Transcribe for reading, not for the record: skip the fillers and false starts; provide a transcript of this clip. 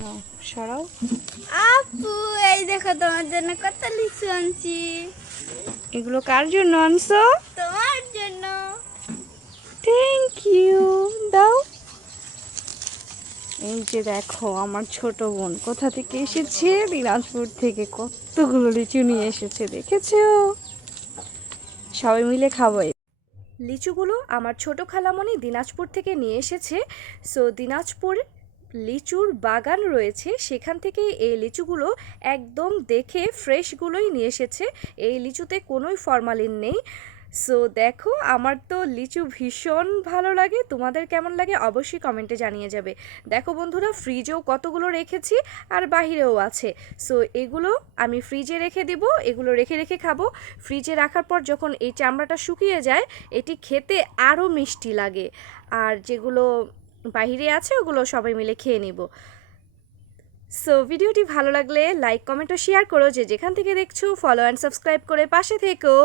নাও সরাও। আপু এই দেখো তোমার জন্য কত লিচু আনছি। এগুলো কার জন্য আনছো? তোমার জন্য। Thank you. দাও। এই যে দেখো আমার ছোট বোন কোথা থেকে এসেছে, দিনাজপুর থেকে কতগুলো লিচু নিয়ে এসেছে, দেখেছো? সবাই মিলে খাবো। লিচুগুলো আমার ছোট খালামণি দিনাজপুর থেকে নিয়ে এসেছে। সো দিনাজপুর লিচুর বাগান রয়েছে, সেখান থেকে এই লিচুগুলো একদম দেখে ফ্রেশগুলোই নিয়ে এসেছে। এই লিচুতে কোনোই ফরমালিন নেই। সো দেখো আমার তো লিচু ভীষণ ভালো লাগে, তোমাদের কেমন লাগে অবশ্যই কমেন্টে জানিয়ে যাবে। দেখো বন্ধুরা, ফ্রিজেও কতগুলো রেখেছি আর বাহিরেও আছে। সো এগুলো আমি ফ্রিজে রেখে দিব, এগুলো রেখে রেখে খাবো। ফ্রিজে রাখার পর যখন এই চামড়াটা শুকিয়ে যায়, এটি খেতে আরও মিষ্টি লাগে। আর যেগুলো বাহিরে আছে ওগুলো সবাই মিলে খেয়ে নিব। সো ভিডিওটি ভালো লাগলে লাইক কমেন্ট ও শেয়ার করো, যে যেখান থেকে দেখছো ফলো অ্যান্ড সাবস্ক্রাইব করে পাশে থেকো।